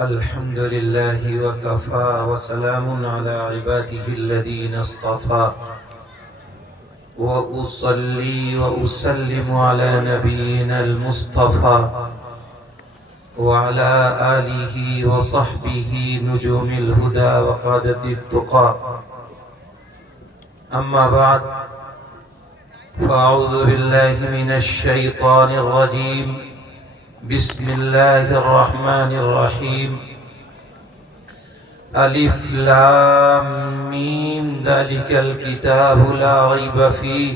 الحمد لله وكفى وسلام على عباده الذين اصطفى وأصلي وأسلم على نبينا المصطفى وعلى آله وصحبه نجوم الهدى وقادة التقى. أما بعد، فأعوذ بالله من الشيطان الرجيم. بسم الله الرحمن الرحيم. ألف لام ميم ذلك الكتاب لا ريب فيه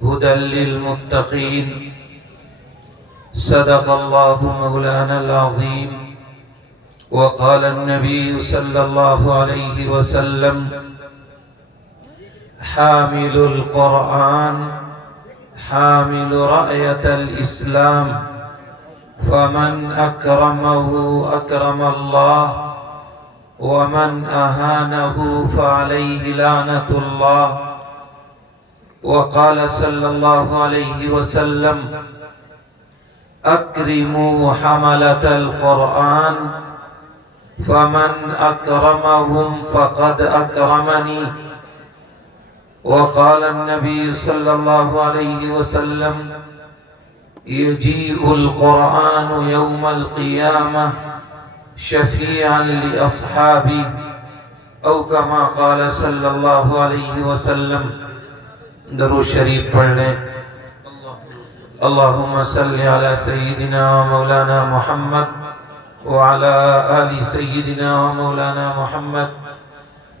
هدى للمتقين. صدق الله مولانا العظيم. وقال النبي صلى الله عليه وسلم: حامل القرآن حامل راية الإسلام، فمن أكرمه أكرم الله، ومن أهانه فعليه لعنة الله. وقال صلى الله عليه وسلم: أكرموا حملة القرآن، فمن أكرمهم فقد أكرمني. وقال النبي صلى الله عليه وسلم: يجيء القرآن يوم القيامة شفيعا لأصحابي، أو كما قال صلى الله عليه وسلم. درود شریف پڑھ لیں. اللهم صل على سيدنا مولانا محمد وعلى آل سيدنا مولانا محمد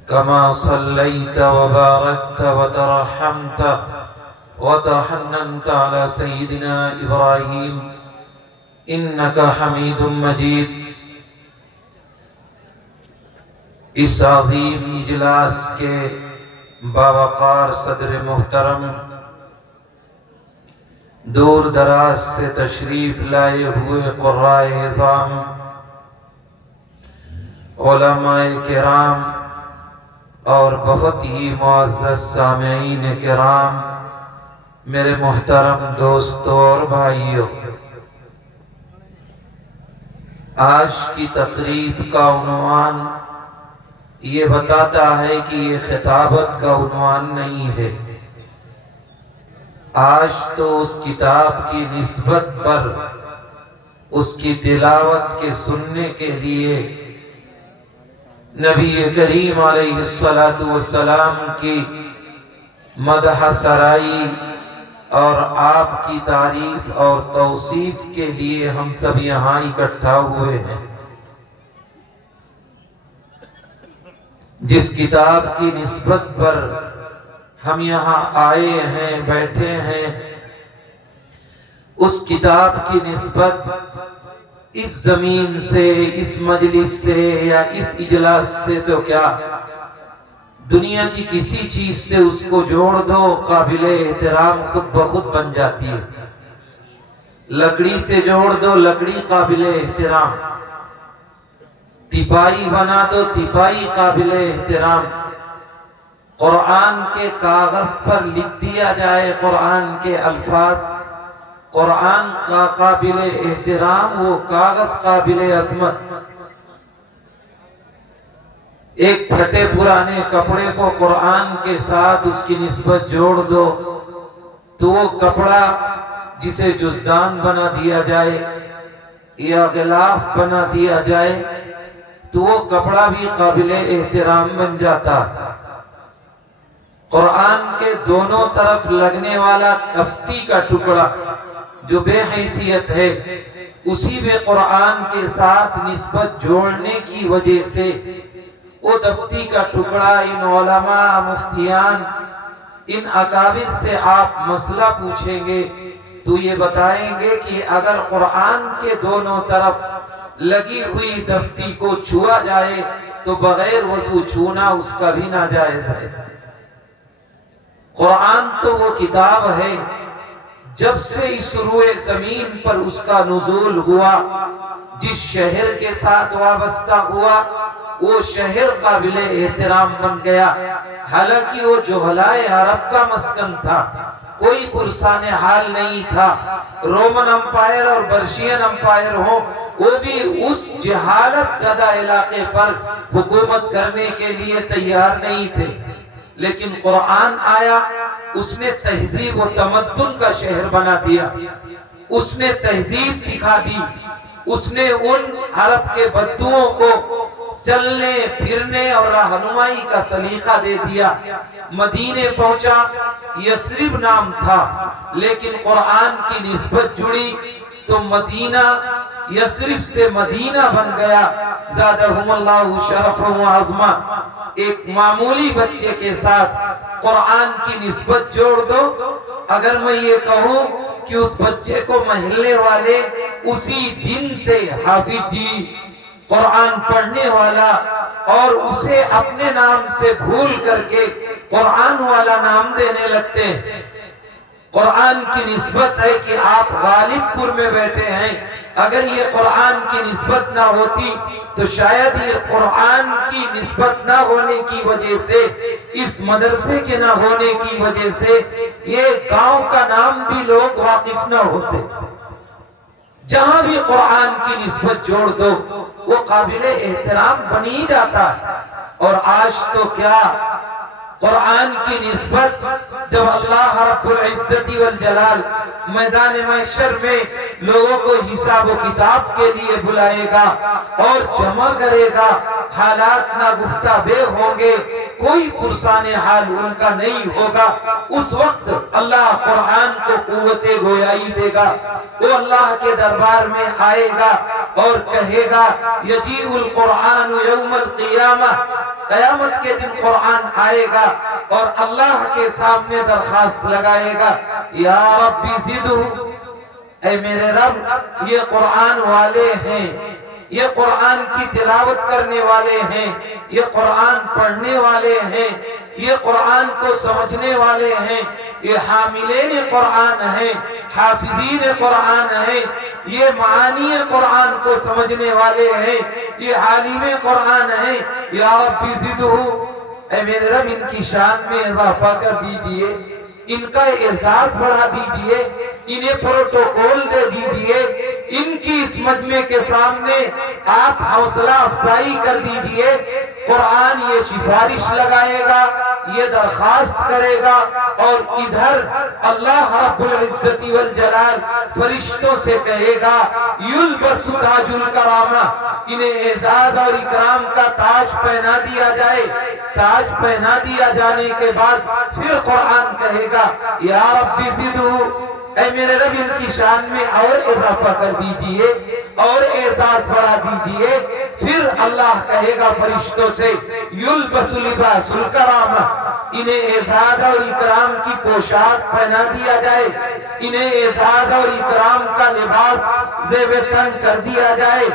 كما صليت وباركت وترحمت وتحننت على سيدنا إبراهيم إنك حميد مجيد. اس عظیم اجلاس کے باوقار صدر محترم، دور دراز سے تشریف لائے ہوئے قرائے اعظام، علماء کرام اور بہت ہی معزز سامعین کرام، میرے محترم دوستوں اور بھائیوں، آج کی تقریب کا عنوان یہ بتاتا ہے کہ یہ خطابت کا عنوان نہیں ہے. آج تو اس کتاب کی نسبت پر، اس کی تلاوت کے سننے کے لیے نبی کریم علیہ السلام کی مدح سرائی اور آپ کی تعریف اور توصیف کے لیے ہم سب یہاں اکٹھا ہوئے ہیں. جس کتاب کی نسبت پر ہم یہاں آئے ہیں، بیٹھے ہیں، اس کتاب کی نسبت اس زمین سے، اس مجلس سے یا اس اجلاس سے تو کیا، دنیا کی کسی چیز سے اس کو جوڑ دو، قابل احترام خود بخود بن جاتی ہے. لکڑی سے جوڑ دو، لکڑی قابل احترام. تپائی بنا دو، تپائی قابل احترام. قرآن کے کاغذ پر لکھ دیا جائے قرآن کے الفاظ، قرآن کا قابل احترام، وہ کاغذ قابل عظمت. ایک پھٹے پرانے کپڑے کو قرآن کے ساتھ اس کی نسبت جوڑ دو تو وہ کپڑا جسے جزدان بنا دیا جائے یا غلاف بنا دیا جائے تو وہ کپڑا بھی قابل احترام بن جاتا. قرآن کے دونوں طرف لگنے والا تفتی کا ٹکڑا جو بے حیثیت ہے، اسی میں قرآن کے ساتھ نسبت جوڑنے کی وجہ سے وہ دفتی کا ٹکڑا ان علماء، مفتیان، ان اکابر سے آپ مسئلہ پوچھیں گے تو یہ بتائیں گے کہ اگر قرآن کے دونوں طرف لگی ہوئی دفتی کو چھوا جائے تو بغیر وضو چھونا اس کا بھی ناجائز ہے. قرآن تو وہ کتاب ہے جب سے اس روئے زمین پر اس کا نزول ہوا، جس شہر کے ساتھ وابستہ ہوا وہ شہر قابل احترام بن گیا. حالانکہ وہ جہلائے عرب کا مسکن تھا، کوئی پرسان حال نہیں تھا۔ رومن امپائر اور برشین امپائر ہوں، وہ بھی اس جہالت زدہ علاقے پر حکومت کرنے کے لیے تیار نہیں تھے، لیکن قرآن آیا، اس نے تہذیب و تمدن کا شہر بنا دیا، اس نے تہذیب سکھا دی، اس نے ان عرب کے بدوؤں کو چلنے پھرنے اور رہنمائی کا سلیقہ دے دیا۔ مدینے پہنچا، یثرب نام تھا، لیکن قرآن کی نسبت جڑی تو مدینہ یثرب سے مدینہ بن گیا۔ زادہم اللہ شرفا و عظما۔ ایک معمولی بچے کے ساتھ قرآن کی نسبت جوڑ دو، اگر میں یہ کہوں کہ اس بچے کو محلے والے اسی دن سے حافظ جی، قرآن پڑھنے والا، اور اسے اپنے نام سے بھول کر کے قرآن والا نام دینے لگتے ہیں۔ قرآن کی نسبت ہے کہ آپ غالب پور میں بیٹھے ہیں، اگر یہ قرآن کی نسبت نہ ہوتی تو شاید یہ قرآن کی نسبت نہ ہونے کی وجہ سے، اس مدرسے کے نہ ہونے کی وجہ سے یہ گاؤں کا نام بھی لوگ واقف نہ ہوتے۔ جہاں بھی قرآن کی نسبت جوڑ دو وہ قابل احترام بنی جاتا ہے۔ اور آج تو کیا قرآن کی نسبت جب اللہ رب العزت والجلال میدان محشر میں لوگوں کو حساب و کتاب کے لیے بلائے گا اور جمع کرے گا، حالات ناگفتہ بے ہوں گے، کوئی پرسان حال ان کا نہیں ہوگا، اس وقت اللہ قرآن کو قوت گویائی دے گا۔ وہ اللہ کے دربار میں آئے گا اور کہے گا یجیء القرآن یوم القیامہ، قیامت کے دن قرآن آئے گا اور اللہ کے سامنے درخواست لگائے گا، یا ربی زدہ، اے میرے رب یہ قرآن والے ہیں، یہ قرآن کی تلاوت کرنے والے ہیں، یہ قرآن پڑھنے والے ہیں، یہ قرآن کو سمجھنے والے ہیں، یہ حاملین قرآن ہیں، حافظین قرآن ہیں، یہ معانی قرآن کو سمجھنے والے ہیں، یہ عالم قرآن ہیں، یا رب زدہ، اے میرے رب ان کی شان میں اضافہ کر دیجئے، ان کا اعزاز بڑھا دیجئے، انہیں پروٹوکول دے دیجئے، ان کی اس مجمع کے سامنے آپ حوصلہ افزائی کر دیجئے۔ قرآن یہ سفارش لگائے گا، یہ درخواست کرے گا، اور ادھر اللہ رب العزت والجلال فرشتوں سے کہے گا یلبس تاج الکرامہ، انہیں اعزاز اور اکرام کا تاج پہنا دیا جائے۔ تاج پہنا دیا جانے کے بعد پھر قرآن کہے گا یا رب زدہ، اے میرے رب ان کی شان میں اور اضافہ کر دیجئے اور اعزاز بڑھا دیجئے۔ پھر اللہ کہے گا فرشتوں سے یلبس لباس الکرامہ، انہیں اعزاز اور اکرام کی پوشاک پہنا دیا جائے، انہیں اعزاز اور اکرام کا لباس زیب تن کر دیا جائے۔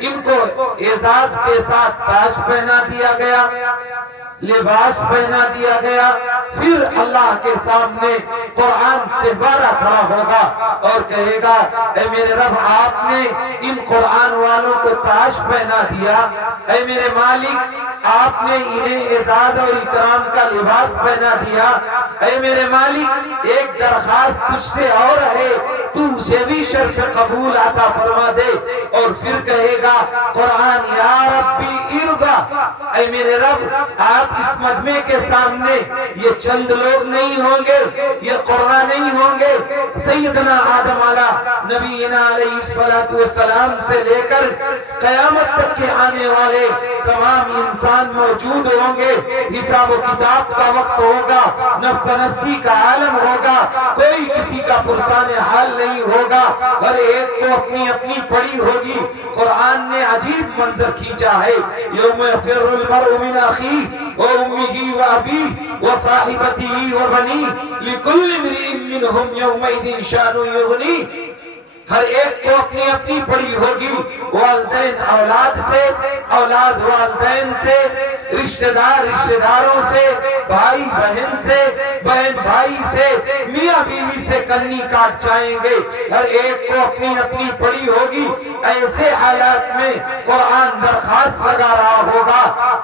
ان کو اعزاز کے ساتھ تاج پہنا دیا گیا، لباس پہنا دیا گیا، پھر اللہ کے سامنے قرآن سے بارہ کھڑا ہوگا اور کہے گا اے میرے رب آپ نے ان قرآن والوں کو تاج پہنا دیا، اے میرے مالک آپ نے انہیں اعزاز اور اکرام کا لباس پہنا دیا، اے میرے مالک ایک درخواست تجھ سے اور ہے، تو اسے بھی شرف قبول عطا فرما دے۔ اور پھر کہے گا قرآن یا ربی ارضا، اے میرے رب آپ اس مجمع کے سامنے یہ چند لوگ نہیں ہوں گے، یہ قرآن نہیں ہوں گے، سیدنا آدم علیہ نبینا علیہ السلام سے لے کر قیامت تک کے آنے والے تمام انسان موجود ہوں گے، حساب و کتاب کا وقت ہوگا، نفس نفسی کا عالم ہوگا، کوئی کسی کا پرسان حال نہیں ہوگا، ہر ایک کو اپنی اپنی پڑی ہوگی۔ قرآن نے عجیب منظر کھینچا ہے، یوم یفر المرء من اخیہ وامہ وابیہ وصاحبتہ وبنیہ لکل امرئ منہم یومئذ شأن یغنیہ۔ ہر ایک کو اپنی اپنی پڑی ہوگی، والدین اولاد سے، اولاد والدین سے، رشتہ دار رشتہ داروں سے، بھائی بہن سے، بہن بھائی سے، میاں بیوی سے کنی کاٹ جائیں گے، ہر ایک کو اپنی اپنی پڑی ہوگی۔ ایسے حالات میں قرآن درخواست لگا رہا ہوگا،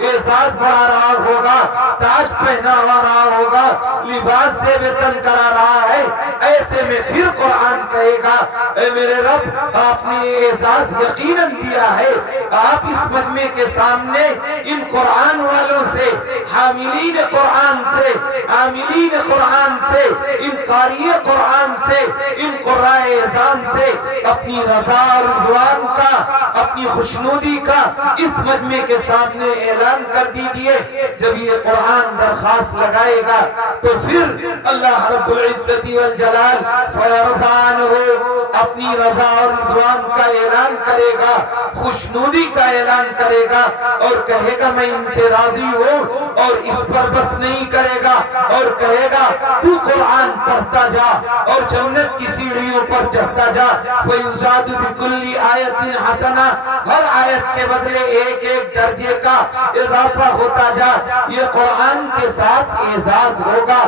اعزاز بڑھا رہا ہوگا، تاج پہناوا رہا ہوگا، لباس سے وطن کرا رہا ہے۔ ایسے میں پھر قرآن کہے گا اے میرے رب، آپ نے اعزاز یقیناً دیا ہے، آپ اس مجمع کے سامنے ان قرآن والوں سے، حاملین قرآن سے، عاملین قرآن سے، ان قاری قرآن سے، ان قراء اعظام سے اپنی رضا اور رضوان کا، اپنی خوشنودی کا اس مجمع کے سامنے اعلان کر دیجئے۔ جب یہ قرآن درخواست لگائے گا تو پھر اللہ رب العزت والجلال فیرضان ہو اپنی رضا اور رضوان کا اعلان کرے گا، خوشنودی کا اعلان کرے گا اور کہے گا میں ان سے راضی ہوں، اور اس پر بس نہیں کرے گا اور کہے گا تو قرآن پڑھتا جا اور جنت کی سیڑھیوں پر چڑھتا جا۔ فَيُزَادُ بِكُلِّ آیَةٍ حَسَنَةٍ، ہر آیت کے بدلے ایک ایک درجے کا اضافہ ہوتا جا۔ یہ قرآن کے ساتھ اعزاز ہوگا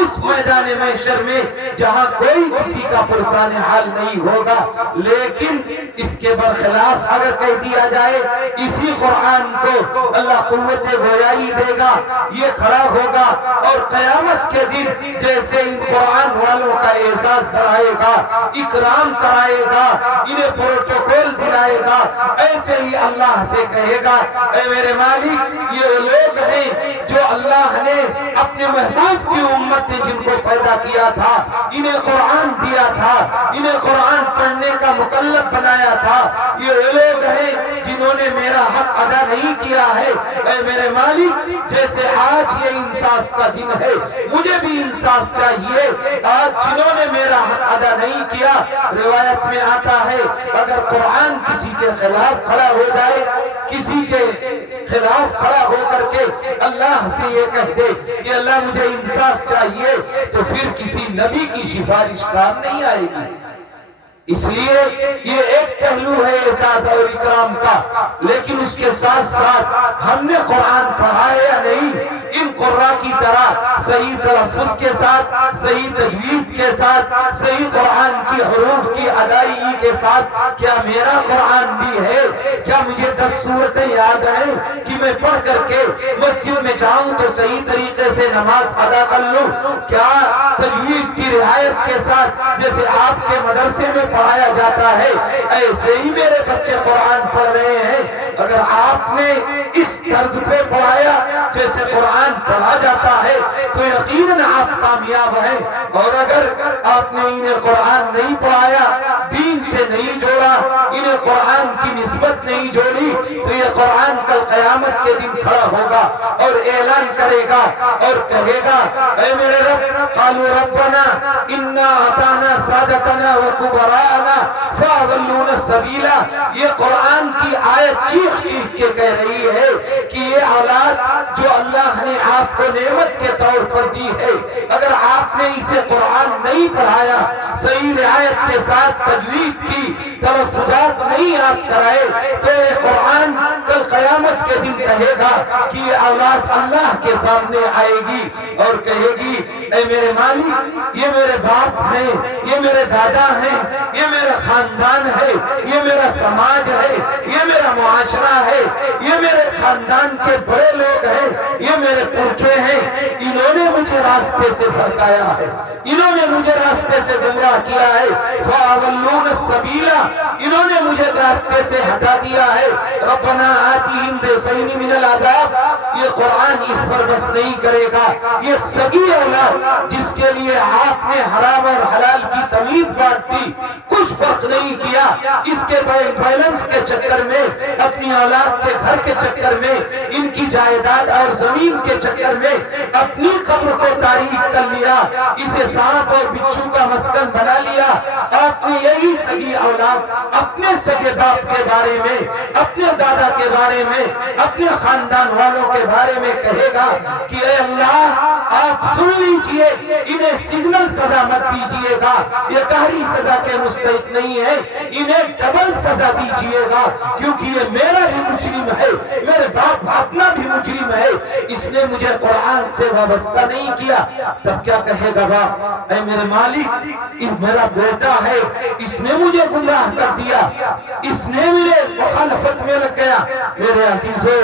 اس میدان محشر میں جہاں کوئی کسی کا پرسان حال نہیں ہوگا۔ لیکن اس کے برخلاف اگر کہہ دیا جائے اسی قرآن کو اللہ قوت گویائی دے گا، یہ کھڑا ہوگا اور قیامت کے دن جیسے ان قرآن والوں کا اعزاز بڑھائے گا، اکرام کرائے گا، انہیں پروٹوکول دلائے گا، ایسے ہی اللہ سے کہے گا اے میرے مالک، یہ لوگ ہیں جو اللہ نے اپنے محبوب کی امت نے جن کو پیدا کیا تھا، انہیں قرآن دیا تھا، انہیں قرآن پڑھنے کا مکلف بنایا تھا، یہ لوگ ہیں جنہوں نے میرا حق ادا نہیں کیا ہے۔ اے میرے مالک، جیسے آج یہ انصاف کا دن ہے، مجھے بھی انصاف چاہیے۔ آج جنہوں نے میرا حق ادا نہیں کیا، روایت میں آتا ہے اگر قرآن کسی کے خلاف کھڑا ہو جائے، کسی کے خلاف کھڑا ہو کر کے اللہ سے یہ کہہ دے کہ اللہ مجھے انصاف چاہیے، تو پھر کسی نبی کی سفارش کام نہیں آئے گی۔ اس لیے یہ ایک پہلو ہے اعزاز اور اکرام کا، لیکن اس کے ساتھ ساتھ ہم نے قرآن پڑھا ہے یا نہیں؟ ان قراء کی طرح صحیح تلفظ کے ساتھ، صحیح تجوید کے ساتھ، صحیح قرآن کی حروف کی ادائیگی کے ساتھ کیا میرا قرآن بھی ہے؟ کیا مجھے 10 سورتیں یاد ہیں کہ میں پڑھ کر کے مسجد میں جاؤں تو صحیح طریقے سے نماز ادا کر لوں؟ کیا تجوید کی رعایت کے ساتھ جیسے آپ کے مدرسے میں پڑھایا جاتا ہے ایسے ہی میرے بچے قرآن پڑھ رہے ہیں؟ اگر آپ نے اس طرز پہ پڑھایا جیسے قرآن پڑھا جاتا ہے تو یقیناً آپ کامیاب ہیں، اور اگر آپ نے انہیں قرآن نہیں پڑھایا، دین سے نہیں جوڑا، انہیں قرآن کی نسبت نہیں جوڑی، تو یہ قرآن کل قیامت کے دن کھڑا ہوگا اور اعلان کرے گا اور کہے گا اے میرے رب، قالوا ربنا انا اطعنا سادتنا وکبراءنا فاضلونا السبیل۔ یہ قرآن کی آیت چیخ چیخ کے کہہ رہی ہے کہ یہ اولاد جو اللہ نے آپ کو نعمت کے طور پر دی ہے، اگر آپ نے اسے قرآن نہیں پڑھایا، صحیح رعایت کے ساتھ تجوید کی تلفظات نہیں آپ کرائے، تو یہ قرآن کل قیامت کے دن کہے گا کہ یہ اولاد اللہ کے سامنے آئے گی اور کہے گی اے میرے مالک، یہ میرے باپ ہیں، یہ میرے دادا ہیں، یہ میرا خاندان ہے، یہ میرا سماج ہے، یہ میرا معاشرہ ہے، یہ میرے خاندان کے بڑے لوگ ہیں، یہ میرے پرکھے ہیں، انہوں نے مجھے راستے سے بھٹکایا ہے، انہوں نے مجھے راستے سے گمراہ کیا ہے، فَأَضَلُّونَ السَّبِيلَ، انہوں نے مجھے راستے سے ہٹا دیا ہے۔ رَبَّنَا آتِهِمْ ضِعْفَيْنِ مِنَ الْعَذَابِ، یہ قرآن اس پر بس نہیں کرے گا۔ یہ سگی اولاد جس کے لیے آپ نے حرام اور حلال کی تمیز بانٹ دی، کچھ فرق نہیں کیا، اس کے بیلنس کے چکر میں، اپنی اولاد کے گھر کے چکر میں، ان کی جائیداد اور زمین کے چکر میں اپنی قبر کو تاریک کر لیا، اسے سانپ اور بچھو کا مسکن بنا لیا۔ آپ نے یہی سگی اولاد اپنے سگے باپ کے بارے میں، اپنے دادا کے بارے میں، اپنے خاندان والوں کے بارے میں کہے گا کہ اے اللہ آپ سن لیجئے، انہیں سگنل سزا مت دیجئے گا، یہ قہری سزا کے مستحق نہیں ہے، انہیں ڈبل سزا دیجئے گا، کیونکہ یہ میرا بھی مجرم ہے، میرے باپ اپنا بھی مجرم ہے، اس نے مجھے قرآن سے وابستہ نہیں کیا، تب کیا کہے گا باپ؟ اے میرے مالک، یہ میرا بیٹا ہے، اس نے مجھے گمراہ کر دیا، اس نے میرے مخالفت میں لگ گیا۔ میرے عزیزوں،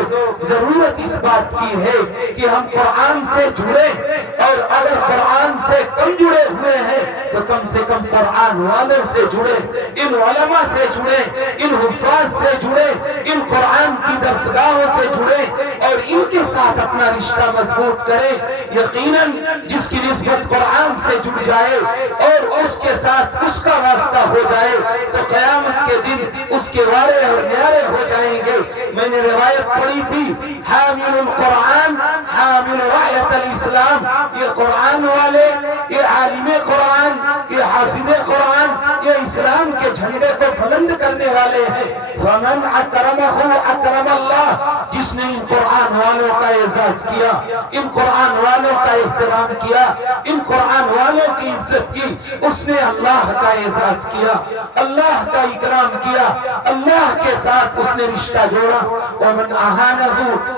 ضرورت اس بات کی ہے کہ ہم قرآن سے جڑیں، اور اگر قرآن سے کم جڑے ہوئے ہیں تو کم سے کم قرآن والوں سے جڑیں، ان علماء سے جڑیں، ان حفاظ سے جڑیں، ان قرآن کی درسگاہوں سے جڑیں اور ان کے ساتھ اپنا رشتہ مضبوط کریں۔ یقیناً جس کی نسبت قرآن سے جڑ جائے اور اس کے ساتھ اس کا واسطہ ہو جائے تو قیامت کے دن اس کے وارے اور نیارے ہو جائیں گے۔ میں نے روایت پڑھی تھی، حامل القرآن حامل رایت الاسلام، یہ قرآن والے، یہ عالم قرآن، یہ حافظ قرآن، یہ اسلام کے جھنڈے کو بلند کرنے والے ہیں۔ فمن اکرمہ اکرم اللہ، جس نے ان قرآن والوں کا اعزاز کیا، ان قرآن والوں کا احترام کیا، ان قرآن والوں کی عزت کی، اس نے اللہ کا اعزاز کیا، اللہ کا اکرام کیا، اللہ کے ساتھ اس نے رشتہ جوڑا۔ ومن اہانہ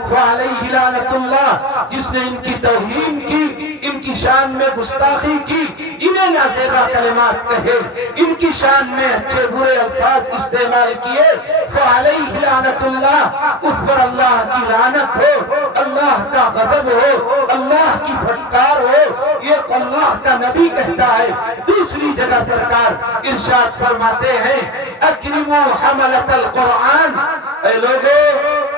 فعلیہ لعنۃ اللہ، جس نے ان کی توہین کی، ان کی شان میں گستاخی کی، انہیں نازیبا کلمات کہے، ان کی شان میں اچھے برے الفاظ استعمال کیے، فعلیہ لعنۃ اللہ، اس پر اللہ کی لعنت ہو، اللہ کا غضب ہو، اللہ کی پھٹکار ہو، یہ اللہ کا نبی کہتا ہے۔ دوسری جگہ سرکار ارشاد فرماتے ہیں، اکرموا حملۃ القرآن، اے لوگو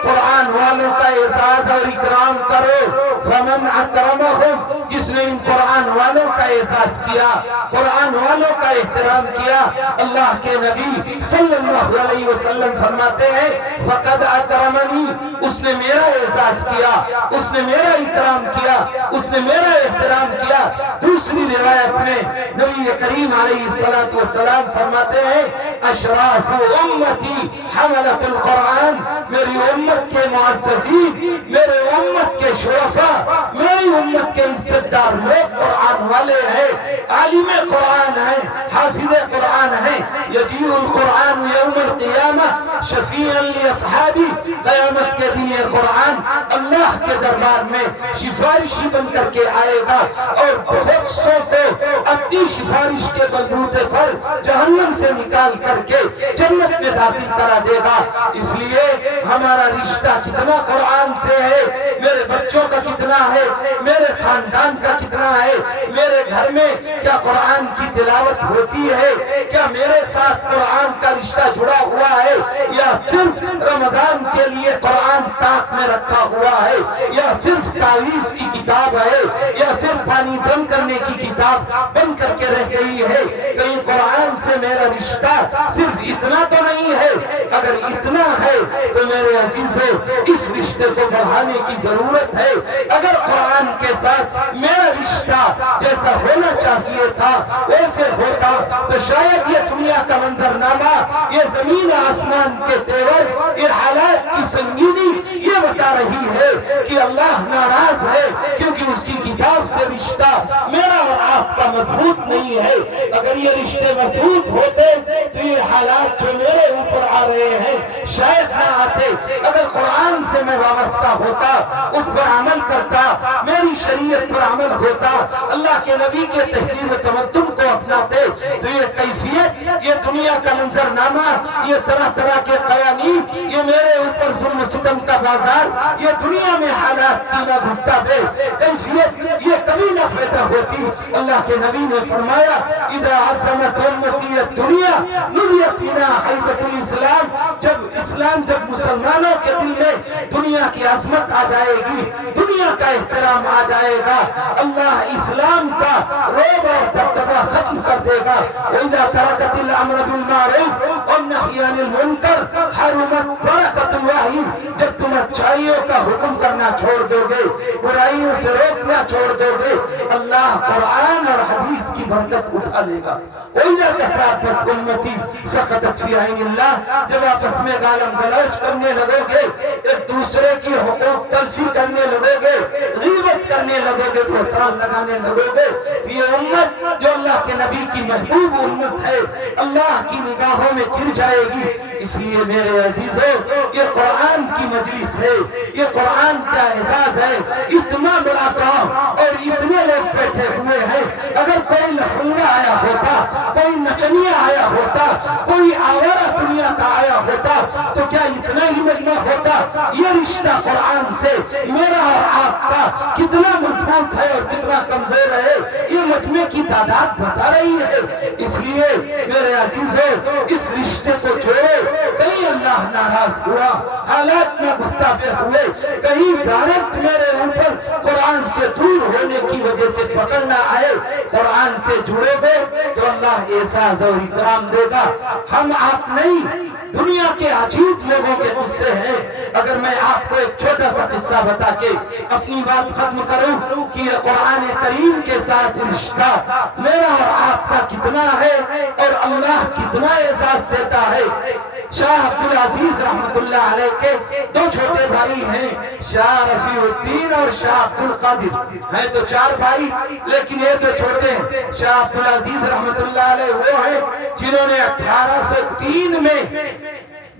قرآن والوں کا اعزاز اور اکرام کرو۔ فمن اکرمہم، جس نے ان قرآن والوں کا اعزاز کیا، قرآن والوں کا احترام کیا، اللہ کے نبی صلی اللہ علیہ وسلم فرماتے ہیں فقد اکرمنی، اس نے میرا اعزاز کیا، اس نے میرا اکرام کیا، اس نے میرا احترام کیا۔ دوسری روایت میں نبی کریم علیہ السلام فرماتے ہیں اشراف امتی حملۃ القرآن، میری امت کے معززین، میرے امت کے شرفاء، میری امت کے عزت دار لوگ قرآن والے ہیں، عالم قرآن ہیں، حافظ قرآن ہیں۔ یجیء القرآن یوم القیامہ شفیعا لاصحابی، قیامت کے دن یہ قرآن اللہ کے دربار میں سفارشی بن کر کے آئے گا اور بہت سو کو اپنی سفارش کے بلبوتے پر جہنم سے نکال کر کے جنت میں داخل کرا دے گا۔ اس لیے ہمارا رشتہ کتنا قرآن سے ہے، میرے بچوں کا کتنا ہے، میرے خاندان کا کتنا ہے، میرے گھر میں کیا قرآن کی تلاوت ہوتی ہے، کیا میرے ساتھ قرآن کا رشتہ جڑا ہوا ہے، یا صرف رمضان کے لیے قرآن طاق میں رکھا ہوا ہے، یا صرف تعویذ کی کتاب ہے، یا صرف پانی دم کرنے کی کتاب بن کر کے رہ گئی ہے۔ کہیں قرآن سے میرا رشتہ صرف اتنا تو نہیں ہے؟ اگر اتنا ہے تو میرے عزیزوں اس رشتے کو بڑھانے کی ضرورت ہے۔ اگر قرآن کے ساتھ میرا رشتہ جیسا ہونا چاہیے تھا ویسے ہوتا تو شاید یہ دنیا کا منظرنامہ، یہ زمین آسمان کے تیور، یہ حالات کی سنگینی یہ بتا رہی ہے کہ اللہ ناراض ہے، کیونکہ اس کی کتاب سے رشتہ میرا اور آپ کا مضبوط نہیں ہے۔ اگر یہ رشتے مضبوط ہوتے تو یہ حالات جو میرے اوپر آ رہے ہیں شاید نہ آتے۔ اگر قرآن سے میں وابستہ ہوتا، اس پر عمل کرتا، میری شریعت پر عمل ہوتا، اللہ کے نبی کے تہذیب و تمدن کو اپناتے تو یہ کیفیت، یہ دنیا کا منظرنامہ، یہ طرح طرح کے قوانین، یہ میرے اوپر ظلم و ستم کا بازار، یہ دنیا میں حالات کی نہ گفتہ بے کیفیت یہ کبھی نہ پیدا ہوتی۔ اللہ کے نبی نے فرمایا اذا عظمت امتی الدنیا نزیت منها حیبت الاسلام، جب مسلمانوں کے دل میں دنیا کی عظمت آ جائے گی، دنیا کا احترام آ جائے گا، اللہ اسلام کا رعب اور دبدبہ ختم کر دے گا۔ وَإِذَا تَرَكَتِ الْأَمْرَ بِالْمَعْرُوفِ وَالنَّهْيِ عَنِ الْمُنكَرِ حَرُمَتْ بَرَكَةُ الْوَحْيِ، جب تم اچھائیوں کا حکم کرنا چھوڑ دو گے، برائیوں سے روکنا چھوڑ دو گے، اللہ قرآن اور حدیث کی برکت اٹھا لے گا۔ وَإِذَا تَسَابَتْ أُمَّتِي سَقَطَتْ فِي عَيْنِ اللَّهِ، جب آپس میں گالم گلوچ کرنے لگو گے، ایک دوسرے کی حقوق تلفی کرنے لگو گے، غیبت کرنے لگو گے، بہتان لگانے لگو گے، تو یہ امت جو اللہ کے نبی کی محبوب امت ہے اللہ کی نگاہوں میں گر جائے گی۔ اس لیے میرے عزیزوں یہ قرآن کی مجلس ہے، یہ قرآن کا اعزاز ہے، اتنا بڑا کام اور اتنے لوگ بیٹھے ہوئے ہیں۔ اگر کوئی لفنگا آیا ہوتا، کوئی نچنیا آیا ہوتا، کوئی آوارہ دنیا کا آیا ہوتا تو کیا اتنا ہی مجمع ہوتا؟ یہ رشتہ قرآن سے میرا اور آپ کا کتنا مضبوط ہے اور کتنا کمزور ہے، یہ مجمع کی تعداد بتا رہی ہے۔ اس لیے میرے عزیزوں اس رشتے کو جوڑو۔ کہیں اللہ ناراض ہوا، حالات میں گفتگو ہوئے، کہیں ڈائریکٹ میرے اوپر قرآن سے دور ہونے کی وجہ سے پکڑنا آئے، قرآن سے جڑے گے تو اللہ اعزاز اور اکرام دے گا۔ ہم آپ نہیں، دنیا کے عجیب لوگوں کے قصے ہیں۔ اگر میں آپ کو ایک چھوٹا سا قصہ بتا کے اپنی بات ختم کروں کہ یہ قرآن کریم کے ساتھ رشتہ میرا اور آپ کا کتنا ہے اور اللہ کتنا اعزاز دیتا ہے۔ شاہ عبدالعزیز رحمت اللہ علیہ کے دو چھوٹے بھائی ہیں، شاہ رفیع الدین اور شاہ عبدالقادر، ہیں تو چار بھائی لیکن یہ دو چھوٹے ہیں۔ شاہ عبدالعزیز رحمت اللہ علیہ وہ ہیں جنہوں نے 1803 میں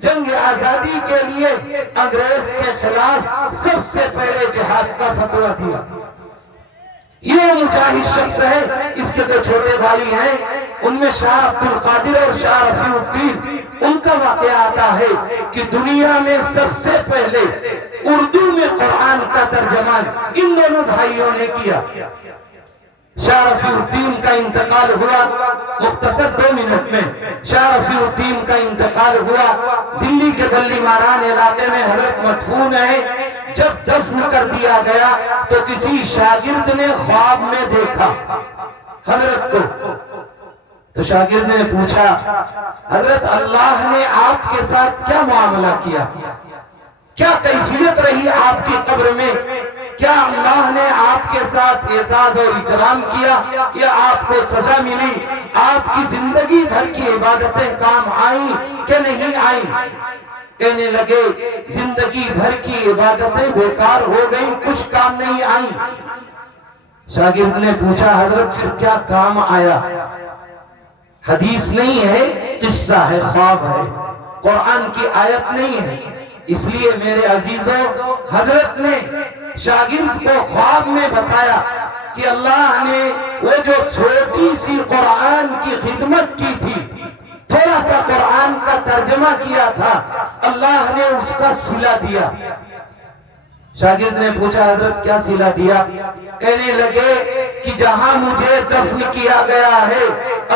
جنگ آزادی کے لیے انگریز کے خلاف سب سے پہلے جہاد کا فتویٰ دیا۔ یہ مجاہد شخص ہے، اس کے دو چھوٹے بھائی ہیں، ان میں شاہ عبدالقادر اور شاہ رفیع الدین۔ ان کا واقعہ آتا ہے کہ دنیا میں سب سے پہلے اردو میں قرآن کا ترجمہ ان دونوں بھائیوں نے کیا۔ شاہ رفیع الدین کا انتقال ہوا، مختصر 2 منٹ میں شاہ رفیع الدین کا انتقال ہوا۔ دلی کے دلی ماران علاقے میں حضرت مدفون ہے۔ جب دفن کر دیا گیا تو کسی شاگرد نے خواب میں دیکھا حضرت کو، تو شاگرد نے پوچھا حضرت اللہ نے آپ کے ساتھ کیا معاملہ کیا، کیا کیفیت رہی آپ کی قبر میں، کیا اللہ نے آپ کے ساتھ اعزاز اور اکرام کیا یا آپ کو سزا ملی، آپ کی زندگی بھر کی عبادتیں کام آئیں کہ نہیں آئیں؟ کہنے لگے زندگی بھر کی عبادتیں بیکار ہو گئیں، کچھ کام نہیں آئیں۔ شاگرد نے پوچھا حضرت پھر کیا کام آیا؟ حدیث نہیں ہے، قصہ ہے، خواب ہے، قرآن کی آیت نہیں ہے۔ اس لیے میرے عزیزوں حضرت نے شاگرد کو خواب میں بتایا کہ اللہ نے وہ جو چھوٹی سی قرآن کی خدمت کی تھی، تھوڑا سا قرآن کا ترجمہ کیا تھا، اللہ نے اس کا صلہ دیا۔ شاگرد نے پوچھا حضرت کیا صلہ دیا؟ کہنے لگے کہ جہاں مجھے دفن کیا گیا ہے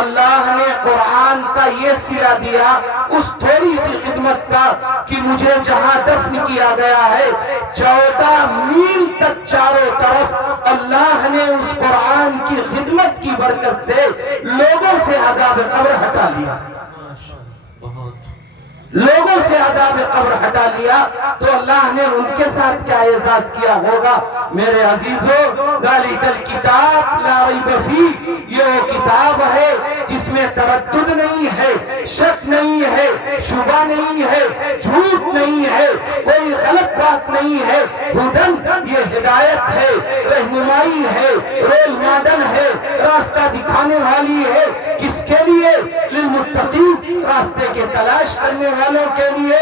اللہ نے قرآن کا یہ صلہ دیا اس تھوڑی سی خدمت کا کہ مجھے جہاں دفن کیا گیا ہے 14 میل تک چاروں طرف اللہ نے اس قرآن کی خدمت کی برکت سے لوگوں سے عذاب قبر ہٹا لیا، لوگوں سے عذاب قبر ہٹا لیا۔ تو اللہ نے ان کے ساتھ کیا اعزاز کیا ہوگا؟ میرے عزیزو ذالک الکتاب لا ریب فیہ، یہ وہ کتاب ہے جس میں تردد نہیں ہے، شک نہیں ہے، شبہ نہیں ہے، جھوٹ نہیں ہے، کوئی غلط بات نہیں ہے۔ ہدن یہ ہدایت ہے، رہنمائی ہے، رول ماڈل ہے، راستہ دکھانے والی ہے۔ کس کے لیے؟ للمتقین، راستے کے تلاش کرنے والوں کے لیے،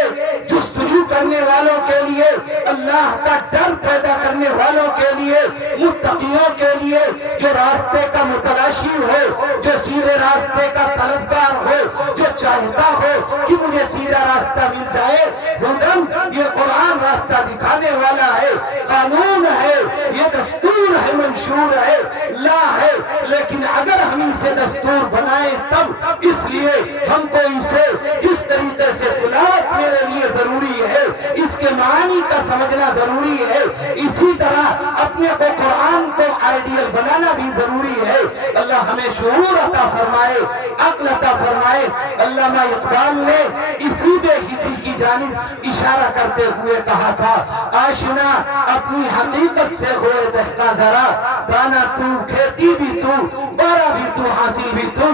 جستجو کرنے والوں کے لیے، اللہ کا ڈر پیدا کرنے والوں کے لیے، متقیوں کے لیے، جو راستے کا متلاشی ہو، جو سیدھے راستے کا طلبگار ہو، جو چاہتا ہو کہ مجھے سیدھا راستہ مل جائے۔ ہدن یہ قرآن راستہ دکھانے والا ہے، قانون ہے، یہ دستور ہے، منشور ہے، لا ہے۔ لیکن اگر ہم اسے دستور بنائیں تب، اس لیے ہم کو اسے جس طریقے سے تلاوت میرے لیے ضروری ہے، اس کے معنی کا سمجھنا ضروری ہے، اسی طرح اپنے کو قرآن کو آئیڈیل بنانا بھی ضروری ہے۔ اللہ ہمیں شعور عطا فرمائے، عقل عطا فرمائے۔ علامہ اقبال نے اسی بے حسی کی جانب اشارہ کرتے ہوئے کہا تھا، آشنا اپنی حقیقت سے ہوئے دہقاں ذرا، دانا تو، کھیتی بھی تو، بارہ بھی تو، حاصل بھی تو،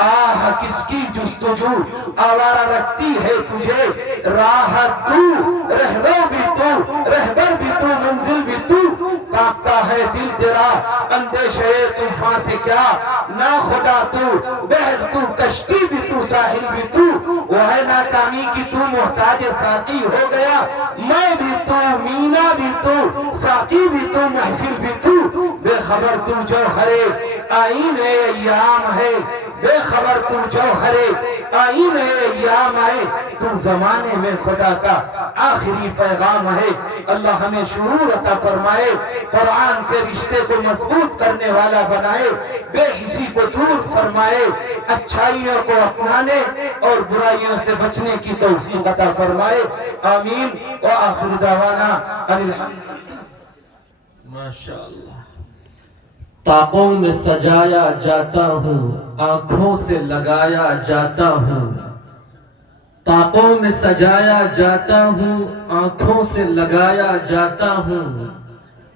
آہ کس کی جستجو آوارہ رکھتی ہے تجھے، راہ تو، رہرو بھی تو، رہبر بھی تو، منزل بھی تو، کانپتا ہے دل تیرا اندیشے طوفان سے کیا، نا خدا تو، بحر تو، کشتی بھی تو، ساحل بھی تو، وہ ہے ہے ناکامی کی تو محتاج ساقی ہو گیا، میں بھی تو، مینا بھی تو، ساقی بھی تو، محفل بھی تو، بے خبر تو جوہر آئین ایام ہے، بے خبر تو جوہر آئین ایام ہے، تو زمانے میں خدا کا آخری پیغام ہے۔ اللہ ہمیں شعور عطا فرمائے، قرآن سے رشتے کو مضبوط کرنے والا بنائے، بے حسی کو دور فرمائے، اچھائیوں کو اپنانے اور برائیوں سے بچنے کی توفیق عطا فرمائے، آمین۔ وآخر دعوانا ان الحمد۔ ماشاءاللہ۔ طاقوں میں سجایا جاتا ہوں، آنکھوں سے لگایا جاتا ہوں، طاقوں میں سجایا جاتا ہوں، آنکھوں سے لگایا جاتا ہوں،